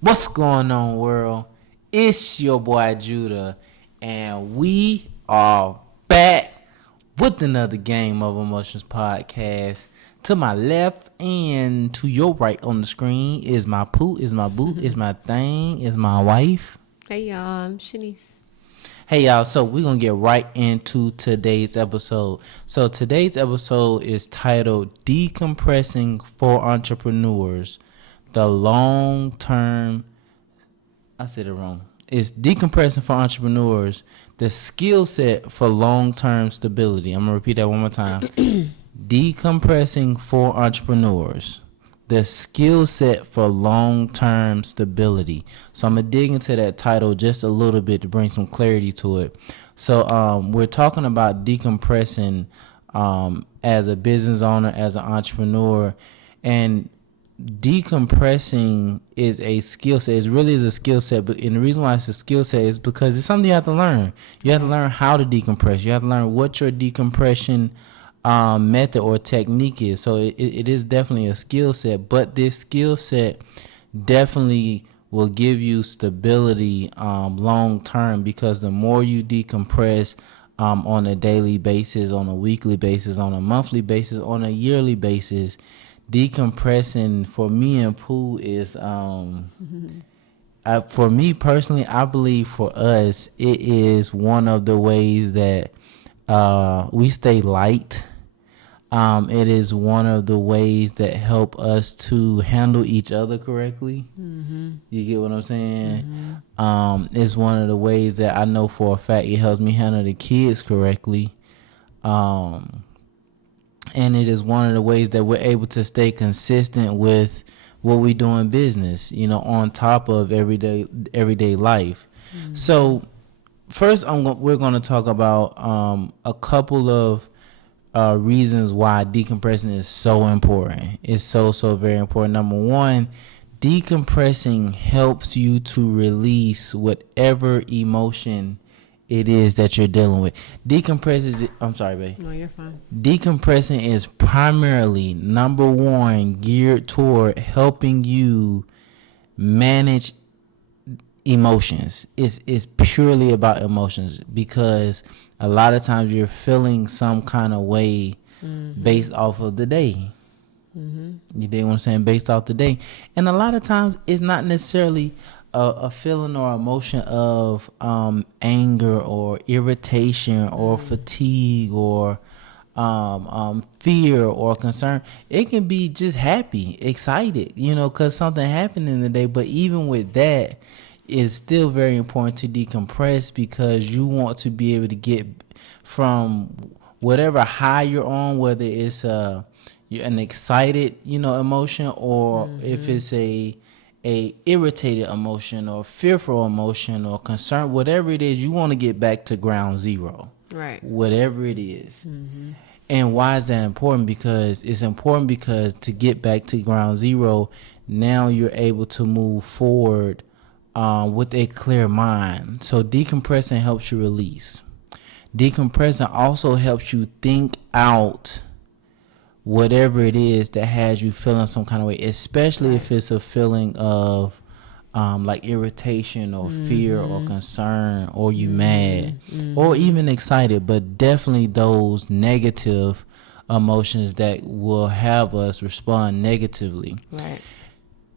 What's going on, world? It's your boy Judah, and we are back with another Game of Emotions podcast. To my left and to your right on the screen is my poo, is my boo, is my thing, is my wife. Hey y'all, I'm Shanice. Hey y'all, so we're gonna get right into today's episode. So today's episode is titled Decompressing for Entrepreneurs. The long term, I said it wrong. It's decompressing for entrepreneurs, the skill set for long term stability. I'm gonna repeat that one more time. Decompressing for entrepreneurs, the skill set for long term stability. So I'm gonna dig into that title just a little bit to bring some clarity to it. So we're talking about decompressing as a business owner, as an entrepreneur, and decompressing is a skill set. It really is a skill set, but and the reason why it's a skill set is because it's something you have to learn. You have to learn how to decompress. You have to learn what your decompression method or technique is. So it is definitely a skill set, but this skill set definitely will give you stability long term, because the more you decompress on a daily basis, on a weekly basis, on a monthly basis, on a yearly basis, decompressing for me and Pooh is for me personally, I believe for us it is one of the ways that we stay light. It is one of the ways that help us to handle each other correctly. You get what I'm saying? It's one of the ways that I know for a fact it helps me handle the kids correctly. And it is one of the ways that we're able to stay consistent with what we do in business, on top of everyday life. So first we're going to talk about a couple of reasons why decompressing is so important. It's so very important. Number one, decompressing helps you to release whatever emotion it is that you're dealing with. I'm sorry, babe. No, you're fine. Decompressing is primarily, number one, geared toward helping you manage emotions. It's purely about emotions, because a lot of times you're feeling some kind of way based off of the day. You dig what I'm saying? Based off the day. And a lot of times it's not necessarily a feeling or emotion of anger or irritation or fatigue or fear or concern. It can be just happy, excited, because something happened in the day. But even with that, it's still very important to decompress, because you want to be able to get from whatever high you're on, whether it's an excited emotion, or if it's a irritated emotion or fearful emotion or concern, whatever it is, you want to get back to ground zero, Right. whatever it is. And why is that important? Because it's important because to get back to ground zero, now you're able to move forward with a clear mind. So decompressing helps you release. Decompressing also helps you think out whatever it is that has you feeling some kind of way, especially if it's a feeling of like irritation or fear or concern, or you mad or even excited, but definitely those negative emotions that will have us respond negatively. Right.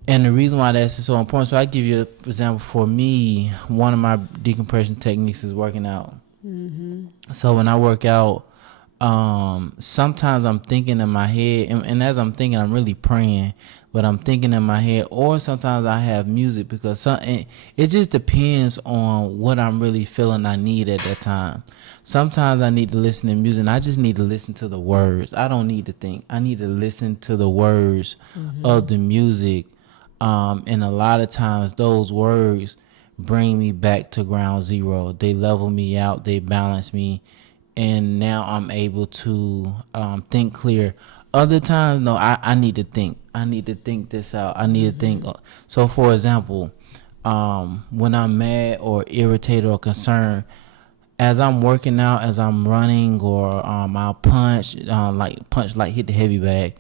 And the reason why that's so important, so I give you an example. For me, one of my decompression techniques is working out. So when I work out, sometimes I'm thinking in my head, and as I'm thinking, I'm really praying, but I'm thinking in my head, or sometimes I have music, because it just depends on what I'm really feeling I need at that time. Sometimes I need to listen to music, and I just need to listen to the words. I don't need to think. I need to listen to the words of the music. And a lot of times those words bring me back to ground zero. They level me out. They balance me. And now I'm able to think clear. Other times, no, I need to think. I need to think this out. I need to think. So, for example, when I'm mad or irritated or concerned, as I'm working out, as I'm running, or I'll punch, hit the heavy bag.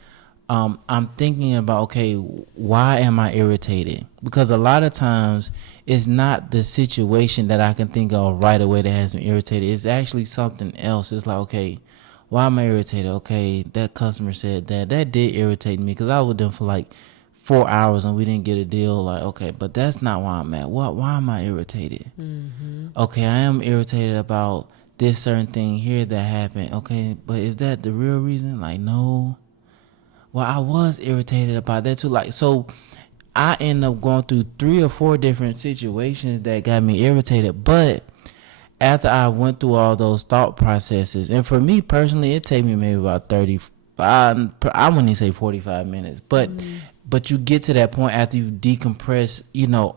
I'm thinking about, okay, why am I irritated? Because a lot of times it's not the situation that I can think of right away that has me irritated. It's actually something else. It's like, okay, why am I irritated? Okay, that customer said that. That did irritate me because I was with them for like 4 hours and we didn't get a deal. Like, okay, but that's not why I'm at. Why am I irritated? Okay, I am irritated about this certain thing here that happened. Okay, but is that the real reason? Like, no. Well, I was irritated about that too. Like, so I end up going through 3 or 4 different situations that got me irritated. But after I went through all those thought processes, and for me personally, it take me maybe about 30, I wouldn't even say 45 minutes, but you get to that point after you decompress,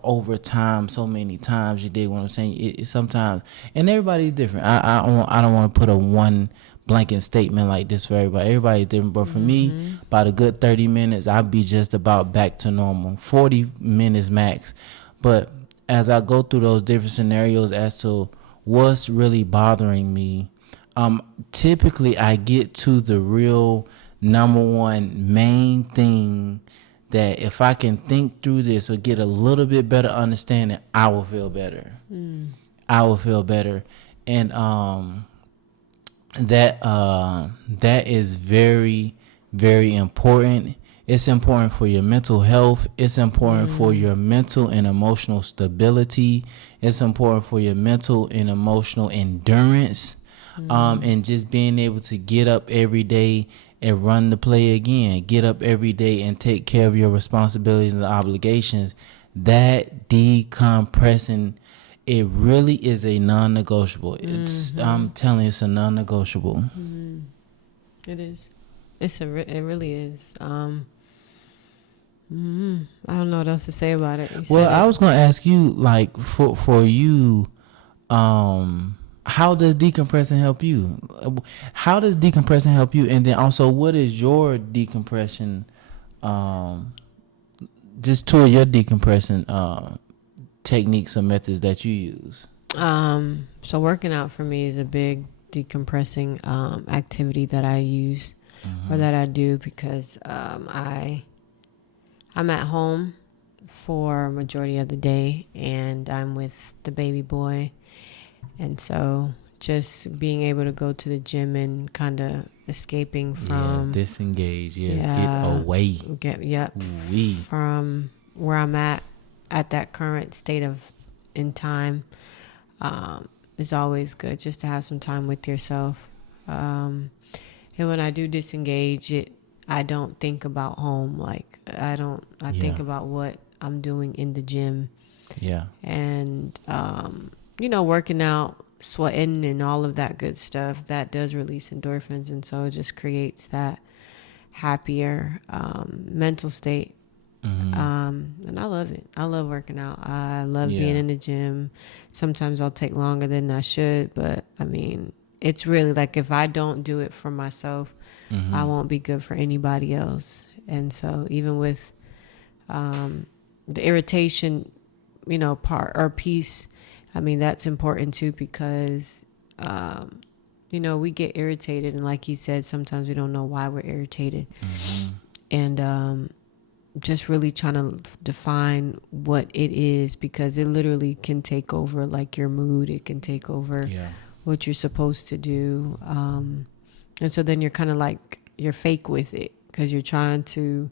over time, so many times. You dig what I'm saying? It sometimes, and everybody's different. I don't want to put a one blanket statement like this for everybody. Everybody's different, but for me, about a good 30 minutes, I'll be just about back to normal. 40 minutes max. But as I go through those different scenarios as to what's really bothering me, typically I get to the real number one main thing that if I can think through this or get a little bit better understanding, I will feel better. I will feel better. And that is very, very important. It's important for your mental health. It's important for your mental and emotional stability. It's important for your mental and emotional endurance. And just being able to get up every day and run the play again. Get up every day and take care of your responsibilities and obligations. That decompressing, it really is a non-negotiable. I'm telling you, it's a non-negotiable. It is. It really is. I don't know what else to say about it. Well, I was going to ask you, like, for you, how does decompressing help you? How does decompressing help you? And then also, what is your decompression? Just two of your decompressing techniques or methods that you use. So working out for me is a big decompressing activity that I use or that I do because I'm at home for a majority of the day and I'm with the baby boy, and so just being able to go to the gym and kind of escaping from disengage, get away, from where I'm at that current state of in time. Is always good just to have some time with yourself. And when I do disengage I don't think about home. Like I think about what I'm doing in the gym. Yeah. And, working out, sweating and all of that good stuff, that does release endorphins. And so it just creates that happier mental state. And I love it. I love working out. I love being in the gym. Sometimes I'll take longer than I should, but I mean, it's really like if I don't do it for myself, I won't be good for anybody else. And so even with the irritation, part or piece, I mean, that's important too because, we get irritated. And like you said, sometimes we don't know why we're irritated. And, just really trying to define what it is because it literally can take over like your mood. It can take over what you're supposed to do. And so then you're kind of like, you're fake with it because you're trying to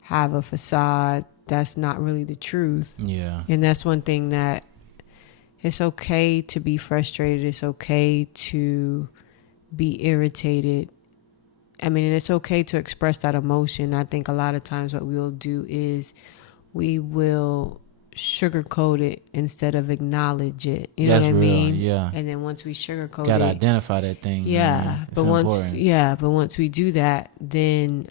have a facade that's not really the truth. Yeah. And that's one thing that it's okay to be frustrated. It's okay to be irritated. I mean, and it's okay to express that emotion. I think a lot of times what we'll do is we will sugarcoat it instead of acknowledge it. You know what I mean? Yeah. And then once we sugarcoat gotta it, identify that thing. Yeah. But once we do that, then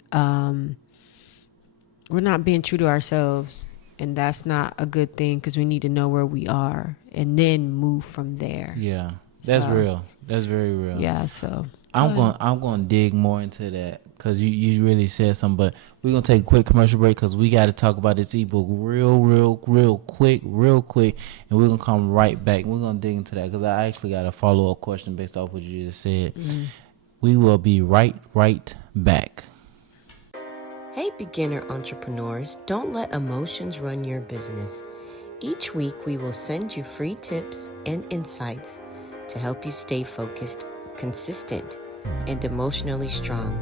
we're not being true to ourselves, and that's not a good thing because we need to know where we are and then move from there. Yeah. That's real. That's very real. Yeah. So I'm going to dig more into that because you really said something. But we're going to take a quick commercial break because we got to talk about this ebook real quick. And we're going to come right back. We're going to dig into that because I actually got a follow-up question based off what you just said. We will be right back. Hey, beginner entrepreneurs, don't let emotions run your business. Each week, we will send you free tips and insights to help you stay focused, consistent, and emotionally strong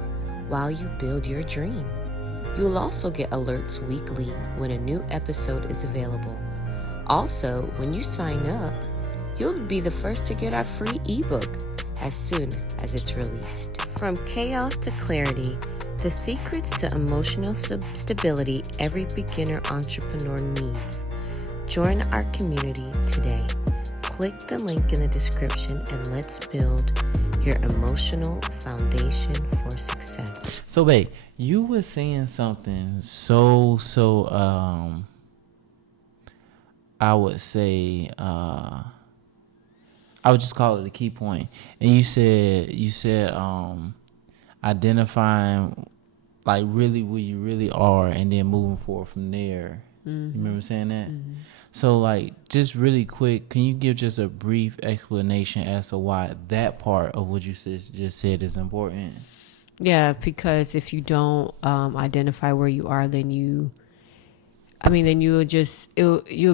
while you build your dream. You will also get alerts weekly when a new episode is available. Also, when you sign up, you'll be the first to get our free ebook as soon as it's released. From chaos to clarity, the secrets to emotional stability every beginner entrepreneur needs. Join our community today. Click the link in the description and let's build your emotional foundation for success. So, babe, you were saying something I would say, I would just call it a key point. And you said, identifying like really where you really are and then moving forward from there. You remember saying that? So like just really quick, can you give just a brief explanation as to why that part of what you just said is important? Yeah, because if you don't identify where you are, then you'll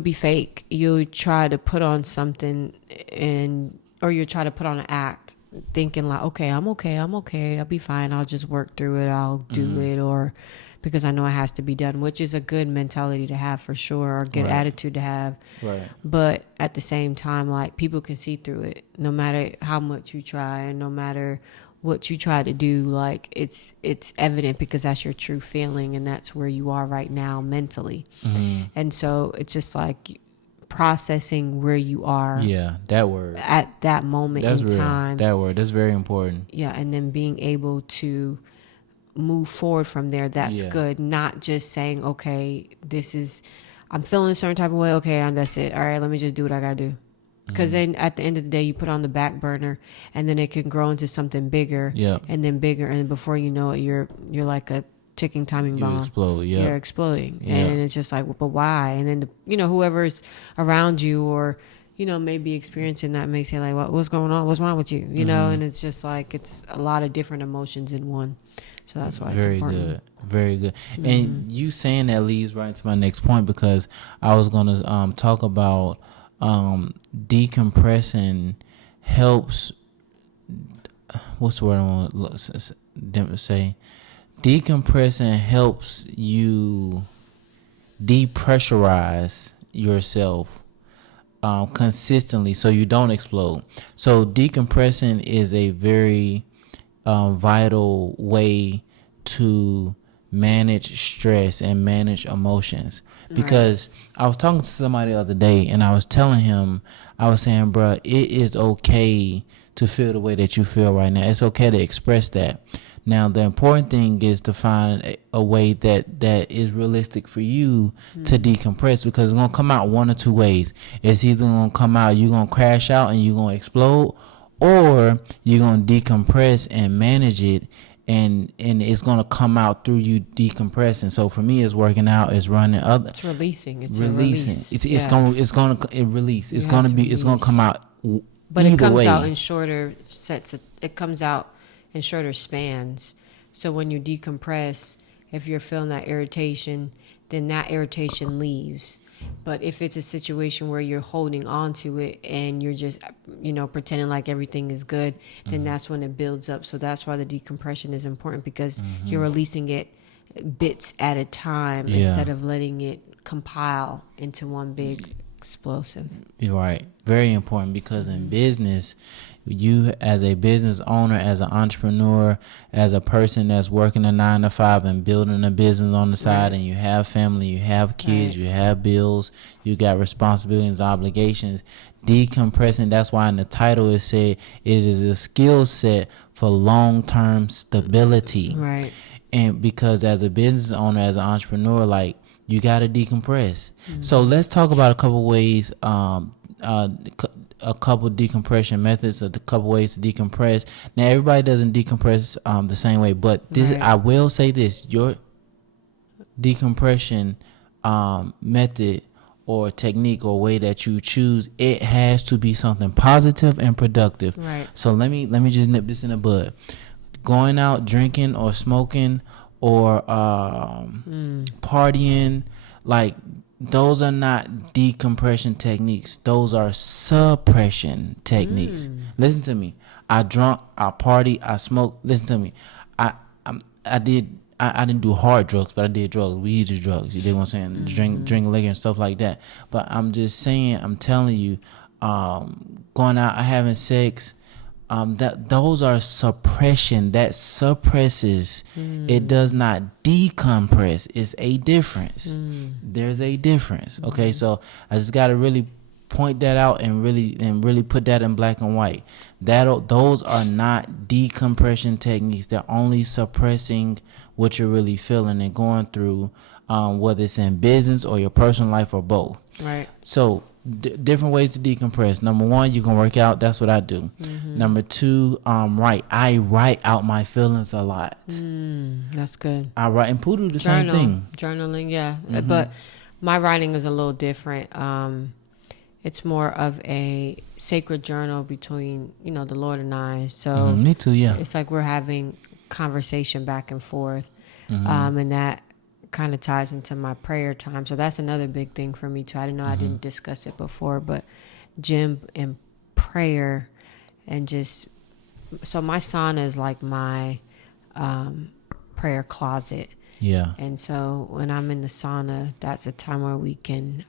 be fake. You'll try to put on something or you'll try to put on an act thinking like, okay, I'll be fine. I'll just work through it. I'll do it, or because I know it has to be done, which is a good mentality to have for sure, or a good attitude to have. Right. But at the same time, like people can see through it no matter how much you try and no matter what you try to do. Like it's evident because that's your true feeling and that's where you are right now mentally. And so it's just like processing where you are. Yeah, that word. At that moment That's in real. time. That word. That's very important. Yeah, and then being able to move forward from there. That's good. Not just saying, okay, I'm feeling a certain type of way. Okay, and that's it. All right, let me just do what I gotta do. Because then at the end of the day, you put on the back burner, and then it can grow into something bigger, and then bigger, and then before you know it, you're like a ticking timing bomb. You explode. Yeah, you're exploding, and it's just like, but why? And then whoever's around you or maybe experiencing that may say like, what's going on? What's wrong with you? And it's just like it's a lot of different emotions in one. So that's why it's important. Very good. And you saying that leads right to my next point, because I was going to talk about decompressing helps. What's the word I want to say? Decompressing helps you depressurize yourself consistently so you don't explode. So decompressing is a very vital way to manage stress and manage emotions, because I was talking to somebody the other day and I was telling him, I was saying, bro, it is okay to feel the way that you feel right now. It's okay to express that. Now, the important thing is to find a way that is realistic for you to decompress, because it's going to come out one or two ways. It's either going to come out, you're going to crash out and you're going to explode, or you're going to decompress and manage it, and it's going to come out through you decompressing. So for me, it's working out, it's running other. It's releasing. It's releasing. It's going to release. It's going to come out. But it comes way. out in shorter sets. It comes out in shorter spans. So when you decompress, if you're feeling that irritation, then that irritation leaves. But if it's a situation where you're holding on to it and you're just, pretending like everything is good, then that's when it builds up. So that's why the decompression is important, because you're releasing it bits at a time instead of letting it compile into one big explosive. You're right. Very important, because in business, you as a business owner, as an entrepreneur, as a person that's working a 9-to-5 and building a business on the side, and you have family, you have kids, you have bills, you got responsibilities, obligations. Decompressing, that's why in the title it said it is a skill set for long-term stability. Right. And because as a business owner, as an entrepreneur, like, you got to decompress. So let's talk about a couple ways, a couple decompression methods, a couple ways to decompress. Now, everybody doesn't decompress the same way, but this I will say this: your decompression method or technique or way that you choose, it has to be something positive and productive. Right. So let me just nip this in the bud. Going out drinking or smoking or partying, like those are not decompression techniques. Those are suppression techniques. Listen to me. I drunk, I party, I smoke. Listen to me. I didn't do hard drugs, but I did drugs. We did drugs. You dig what I'm saying? Drink liquor and stuff like that. But I'm just saying, I'm telling you, going out, having sex, that those are suppression. That suppresses. It does not decompress. It's a difference. There's a difference. Okay, so I just gotta really point that out and really put that in black and white. Those are not decompression techniques. They're only suppressing what you're really feeling and going through, whether it's in business or your personal life or both. Right. So different ways to decompress. Number one, you can work out. That's what I do. Number two, I write out my feelings a lot. That's good. I write, and Poodoo the same thing. Journaling, yeah. But my writing is a little different. It's more of a sacred journal between, the Lord and I. So Me too, yeah. it's like we're having conversation back and forth. And that kind of ties into my prayer time. So that's another big thing for me too. I didn't know I didn't discuss it before, but gym and prayer and just, so my sauna is like my prayer closet. Yeah. And so when I'm in the sauna, that's a time where we can,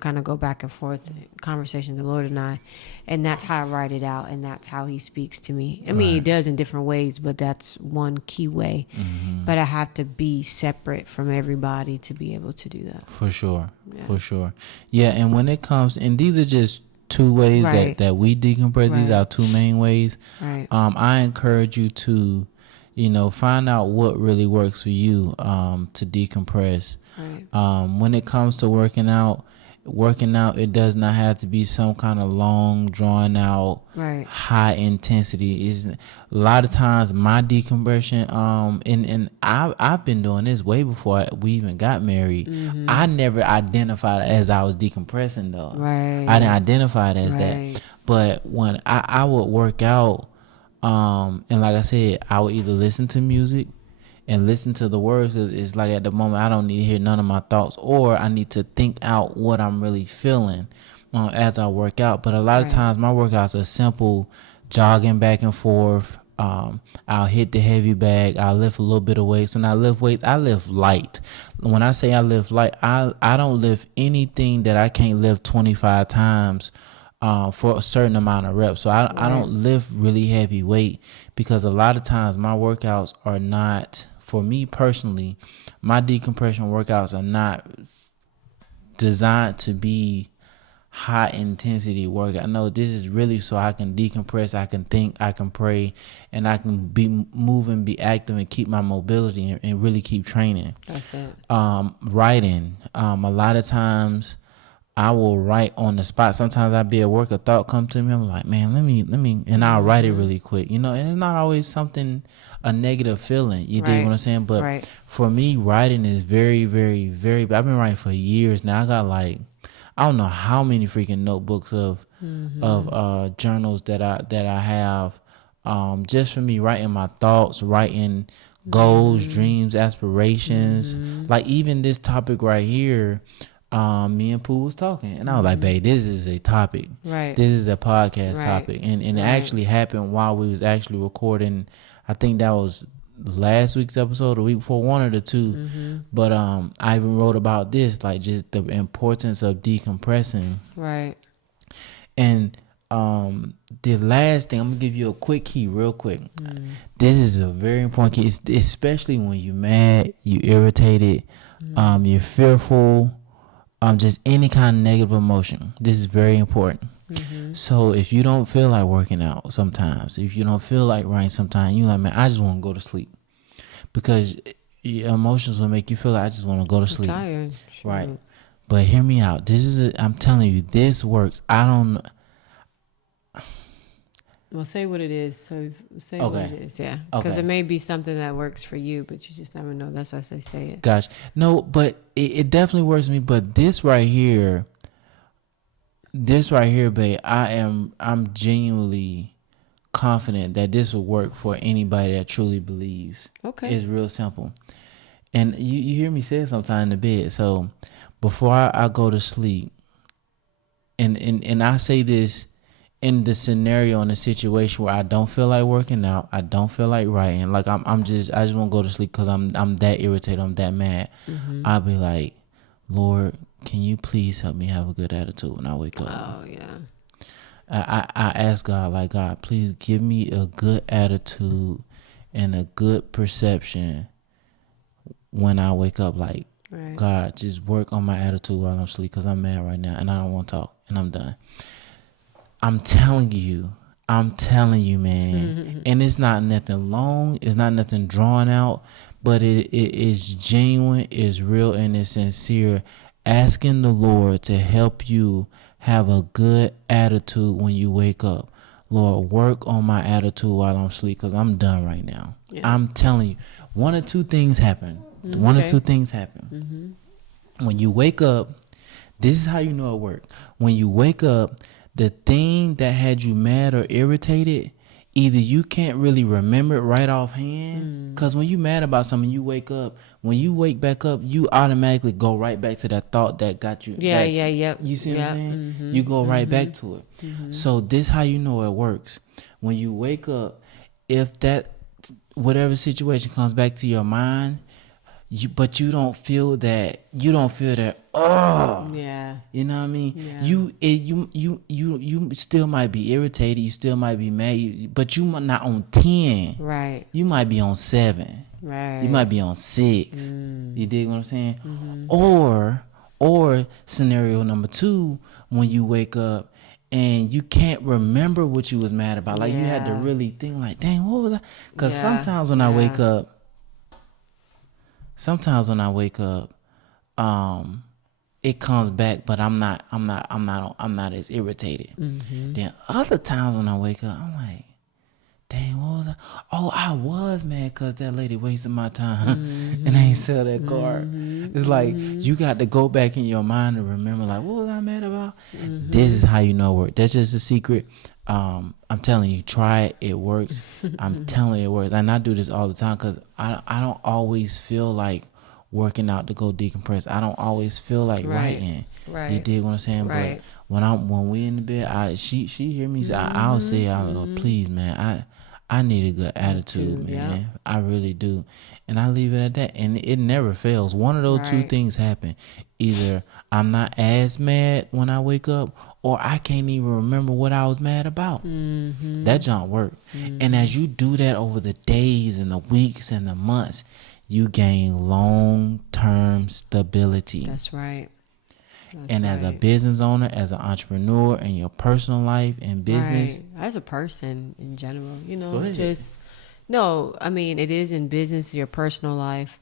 kind of go back and forth, conversation, the Lord and I, and that's how I write it out, and that's how He speaks to me. I mean, He does in different ways, but that's one key way. But I have to be separate from everybody to be able to do that. For sure. Yeah, and when it comes, and these are just two ways that we decompress. These are two main ways. Right. I encourage you to, find out what really works for you to decompress. Right. When it comes to working out, it does not have to be some kind of long, drawn out, high intensity. Is a lot of times my decompression. And I've been doing this way before we even got married. I never identified it as I was decompressing though. Right. I didn't identify it as that. But when I would work out, and like I said, I would either listen to music and listen to the words, because it's like at the moment I don't need to hear none of my thoughts, or I need to think out what I'm really feeling as I work out. But a lot of times my workouts are simple, jogging back and forth. I'll hit the heavy bag. I'll lift a little bit of weights. When I lift weights, I lift light. When I say I lift light, I don't lift anything that I can't lift 25 times for a certain amount of reps. So I don't lift really heavy weight, because a lot of times my workouts are not, for me personally, my decompression workouts are not designed to be high intensity work. I know this is really so I can decompress, I can think, I can pray, and I can be moving, be active, and keep my mobility and really keep training. That's it. Writing. A lot of times I will write on the spot. Sometimes I'll be at work, a thought come to me. I'm like, man, let me, and I'll write it really quick, and it's not always a negative feeling. You dig what I'm saying? But for me, writing is very, very, very, I've been writing for years now. I got like, I don't know how many freaking notebooks of journals that I have, just for me writing my thoughts, writing goals, dreams, aspirations. Like even this topic right here, me and Pooh was talking, and I was like, babe, this is a topic. This is a podcast topic. And it actually happened while we was actually recording. I think that was last week's episode, or week before, one of the two. But I even wrote about this, like just the importance of decompressing. And the last thing, I'm gonna give you a quick key real quick. This is a very important key, especially when you're mad, you irritated, you're fearful, just any kind of negative emotion. This is very important. So if you don't feel like working out sometimes, if you don't feel like writing sometimes, you're like, man, I just want to go to sleep, because your emotions will make you feel like I just want to go to sleep. Tired. Sure. Right. But hear me out. I'm telling you, this works. I don't. Well, say what it is. So say what it is. Yeah. Because it may be something that works for you, but you just never know. That's why I say it. Gosh. No, but it definitely works for me. But this right here, babe, I'm genuinely confident that this will work for anybody that truly believes. Okay. It's real simple. And you hear me say it sometime in the bed. So before I go to sleep, and I say this in the scenario, in the situation where I don't feel like working out, I don't feel like writing, like I just want to go to sleep because I'm that irritated, I'm that mad. I'll be like, Lord, can you please help me have a good attitude when I wake up? Oh yeah. I ask God, like, God, please give me a good attitude and a good perception when I wake up. Like, Right. God, just work on my attitude while I'm asleep because I'm mad right now and I don't want to talk and I'm done. I'm telling you, man. And it's not nothing long. It's not nothing drawn out, but it is genuine, it's real, and it's sincere. Asking the Lord to help you have a good attitude when you wake up. Lord, work on my attitude while I'm asleep because I'm done right now. Yeah. I'm telling you, one or two things happen. One or two things happen. When you wake up, this is how you know it worked. When you wake up, the thing that had you mad or irritated, either you can't really remember it right offhand, because when you mad about something, you wake up. When you wake back up, you automatically go right back to that thought that got you. Yeah, yep. You see what Yep, I'm saying? You go right back to it. So this how you know it works. When you wake up, if that whatever situation comes back to your mind, but you don't feel that. Oh, Yeah. you know what I mean? Yeah. You still might be irritated. You still might be mad. But you might not on 10. Right. You might be on 7. Right. You might be on 6. You dig what I'm saying? Or scenario number 2, when you wake up and you can't remember what you was mad about. Like you had to Yeah. really think like, dang, what was I? Because Yeah. sometimes when I wake up, it comes back, but I'm not as irritated. Then other times when I wake up, I'm like, dang, what was I? Oh, I was mad because that lady wasted my time and I ain't sell that car. It's like you got to go back in your mind and remember, like, what was I mad about? This is how you know it works. That's just a secret. I'm telling you, try it. It works. I'm telling you, it works. And I do this all the time because I don't always feel like working out to go decompress. I don't always feel like writing. Right. You dig what I'm saying? Right. But when we in the bed, she hear me say, I'll say, please, man, I need a good attitude, man. Yeah. I really do. And I leave it at that. And it never fails. One of those two Right. things happen. Either I'm not as mad when I wake up, or I can't even remember what I was mad about. That don't work. And as you do that over the days and the weeks and the months, you gain long-term stability. That's right. And as a business owner, as an entrepreneur, in your personal life and business, Right. As a person in general, Go ahead. no, I mean, it is in business, your personal life,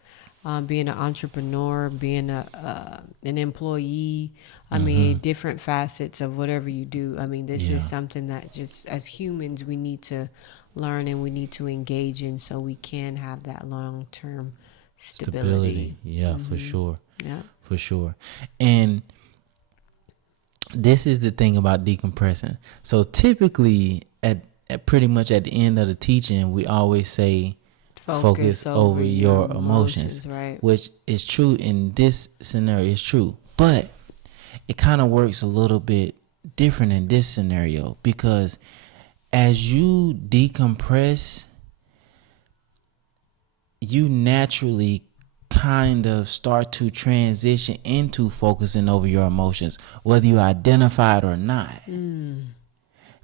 being an entrepreneur, being an employee. I mean, different facets of whatever you do. I mean, this is something that just as humans, we need to learn and we need to engage in so we can have that long-term stability. Yeah, for sure. Yeah. For sure. And this is the thing about decompressing. So typically at pretty much at the end of the teaching, we always say focus over your emotions, right? which is true in this scenario. It's true, but it kind of works a little bit different in this scenario because as you decompress, you naturally kind of start to transition into focusing over your emotions, whether you identify it or not.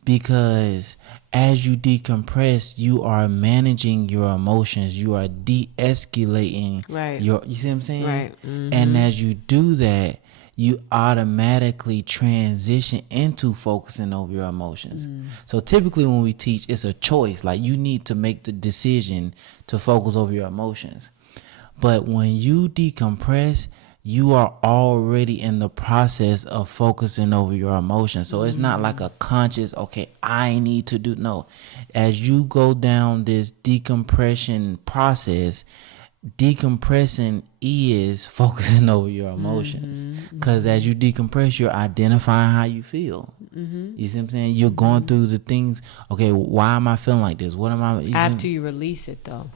Because as you decompress, you are managing your emotions. You are de-escalating Right. you see what I'm saying? Right. And as you do that, you automatically transition into focusing over your emotions. So typically when we teach, it's a choice. Like you need to make the decision to focus over your emotions. But when you decompress, you are already in the process of focusing over your emotions. So it's not like a conscious, okay, I need to do. No. As you go down this decompression process, decompressing is focusing over your emotions, because as you decompress, you're identifying how you feel. You see what I'm saying? You're going through the things. Okay, why am I feeling like this? What am I? After you release it, though.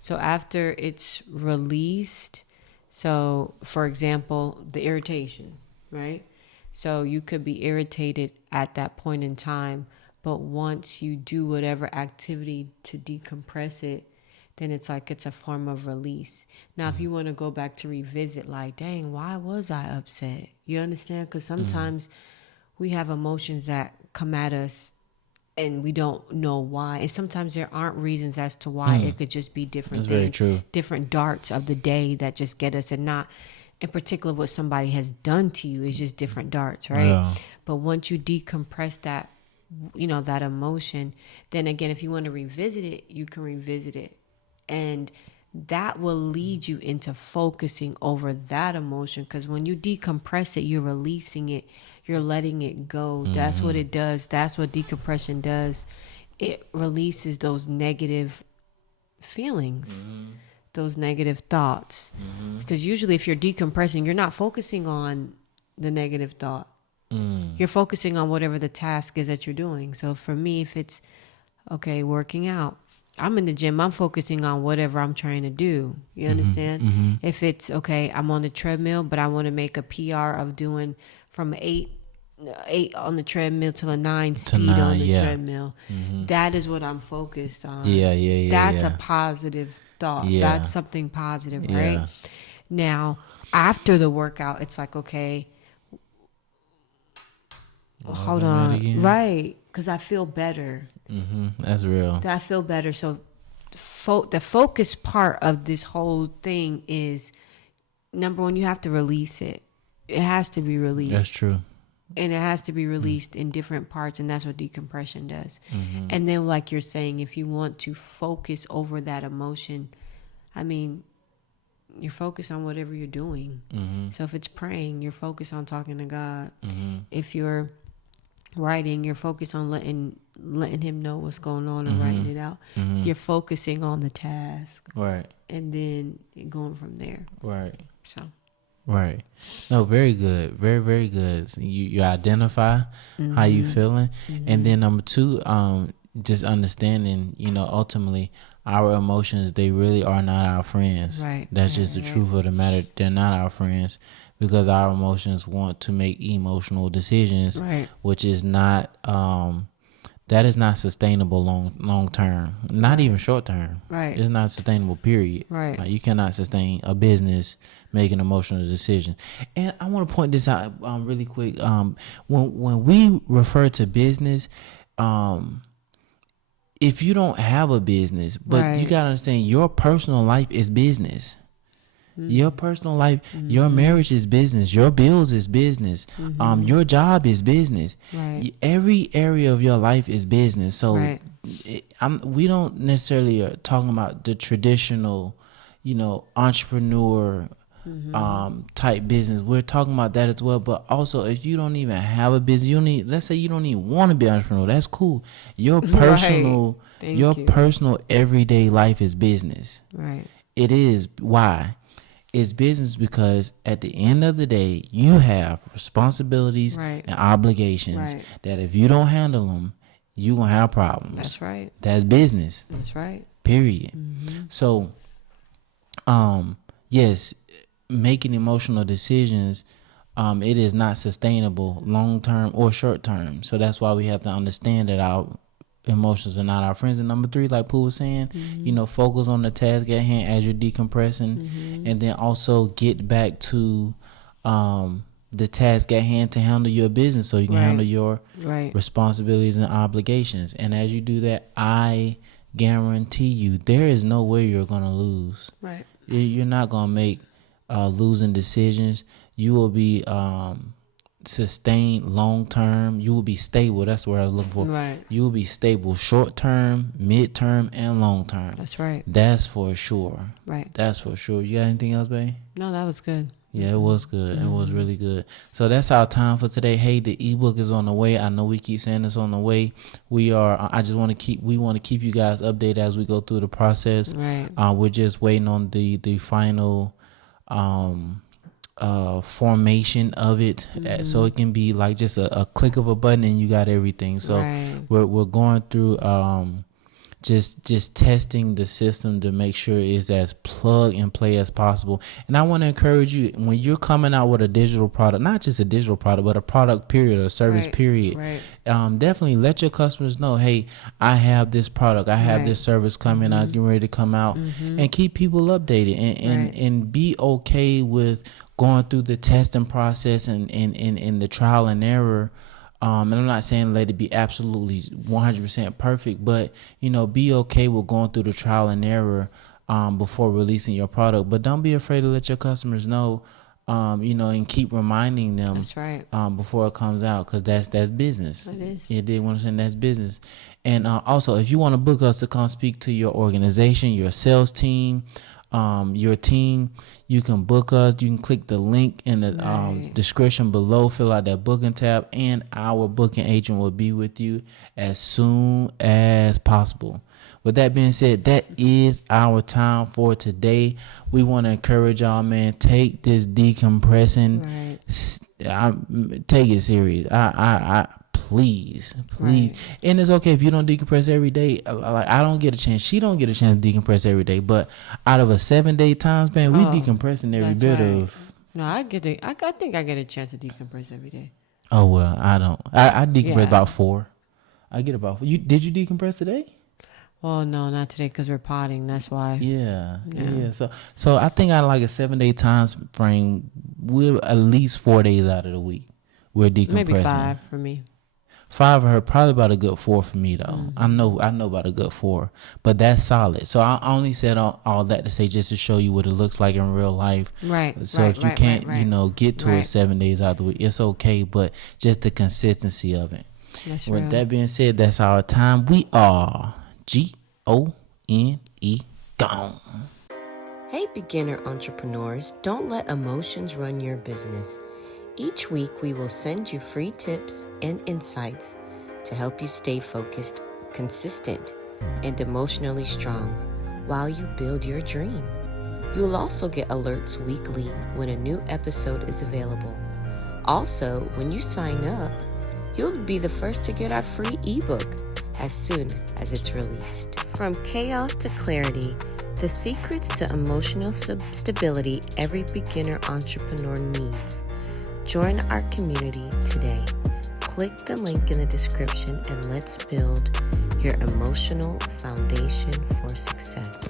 So after it's released, so for example, the irritation, right? So you could be irritated at that point in time, but once you do whatever activity to decompress it, then it's like it's a form of release. Now, if you want to go back to revisit, like, dang, why was I upset? You understand? Because sometimes we have emotions that come at us and we don't know why. And sometimes there aren't reasons as to why. It could just be different That's very things, true. different darts of the day that just get us, and not in particular what somebody has done to you. It's just different darts, right? Yeah. But once you decompress that, that emotion, then again, if you want to revisit it, you can revisit it. And that will lead you into focusing over that emotion, because when you decompress it, you're releasing it, you're letting it go. That's what it does. That's what decompression does. It releases those negative feelings, those negative thoughts. Because usually if you're decompressing, you're not focusing on the negative thought. You're focusing on whatever the task is that you're doing. So for me, if it's, okay, working out, I'm in the gym, I'm focusing on whatever I'm trying to do. You understand? If it's, okay, I'm on the treadmill, but I want to make a PR of doing from 8 on the treadmill till a 9 speed on the treadmill. That is what I'm focused on. That's a positive thought. That's something positive, right? Now, after the workout, it's like, okay, hold on. Right. Because I feel better. That's real. I feel better. So the focus part of this whole thing is, number one, you have to release it. It has to be released. That's true. And it has to be released in different parts, and that's what decompression does. And then, like you're saying, if you want to focus over that emotion, I mean, you're focused on whatever you're doing. So if it's praying, you're focused on talking to God. If you're writing, you're focused on letting him know what's going on and writing it out. You're focusing on the task, Right. and then going from there. Right. So Right. No, very good. Very, very good. So you identify how you feeling. And then number two, just understanding, ultimately our emotions, they really are not our friends. Right. That's just the truth of the matter. They're not our friends, because our emotions want to make emotional decisions, right. which is not, that is not sustainable long term, not even short term. Right. It's not sustainable, period. Right. Like, you cannot sustain a business making emotional decisions. And I want to point this out really quick. When we refer to business, if you don't have a business, but you got to understand, your personal life is business. Your personal life, your marriage is business. Your bills is business. Your job is business. Right. Every area of your life is business. So Right. we don't necessarily are talking about the traditional, entrepreneur type business. We're talking about that as well. But also, if you don't even have a business, let's say you don't even want to be an entrepreneur. That's cool. Your personal, Thank you. personal everyday life is business. Right. It is. Why? It's business because at the end of the day, you have responsibilities Right. and obligations Right. that if you don't handle them, you're going to have problems. That's right. That's business. That's right. Period. So, yes, making emotional decisions, it is not sustainable long term or short term. So that's why we have to understand that our emotions are not our friends. And number three, like Pooh was saying, focus on the task at hand as you're decompressing, and then also get back to the task at hand to handle your business, so you can handle your responsibilities and obligations. And as you do that, I guarantee you there is no way you're gonna lose. Right. You're not gonna make losing decisions. You will be sustained long term. You will be stable. That's what I was looking for. Right. You will be stable short term, mid term, and long term. That's right. That's for sure. Right. That's for sure. You got anything else, babe? No, that was good. Yeah, it was good. It was really good. So that's our time for today. Hey, the ebook is on the way. I know we keep saying it's on the way. We want to keep you guys updated as we go through the process. Right. We're just waiting on the final formation of it, so it can be like just a click of a button and you got everything. So Right. we're going through just testing the system to make sure it's as plug and play as possible. And I want to encourage you, when you're coming out with a digital product, not just a digital product, but a product period or a service Right. period, Right. definitely let your customers know, hey, I have this product, I have Right. this service coming out, getting ready to come out, and keep people updated, and be okay with going through the testing process and the trial and error. And I'm not saying let it be absolutely 100% perfect, but be okay with going through the trial and error before releasing your product. But don't be afraid to let your customers know, and keep reminding them. That's right. Before it comes out, because that's business. It is. You did want to say that's business. And also, if you want to book us to come speak to your organization, your sales team, your team, you can book us. You can click the link in the description below, fill out that booking tab, and our booking agent will be with you as soon as possible. With that being said, that is our time for today. We want to encourage y'all, man, take this decompressing. Take it serious. I please. Right. And it's okay if you don't decompress every day. Like, I don't get a chance. She don't get a chance to decompress every day. But out of a 7-day time span, we decompressing every That's bit right. of. No, I think I get a chance to decompress every day. Oh well, I don't. I decompress Yeah. about 4. I get about 4. Did you decompress today? Well, no, not today because we're potting. That's why. Yeah. So I think out of like a 7-day time frame, we're at least 4 days out of the week we're decompressing. Maybe 5 for me. 5 for her, probably about a good 4 for me though. I know about a good 4, but that's solid. So I only said all that to say, just to show you what it looks like in real life. Right. So if you can't, get to it 7 days out of the week, it's okay. But just the consistency of it. That's With real. that being said, that's our time. We are GONE gone. Hey, beginner entrepreneurs, don't let emotions run your business. Each week, we will send you free tips and insights to help you stay focused, consistent, and emotionally strong while you build your dream. You will also get alerts weekly when a new episode is available. Also, when you sign up, you'll be the first to get our free ebook as soon as it's released. From chaos to clarity, the secrets to emotional stability every beginner entrepreneur needs. Join our community today. Click the link in the description and let's build your emotional foundation for success.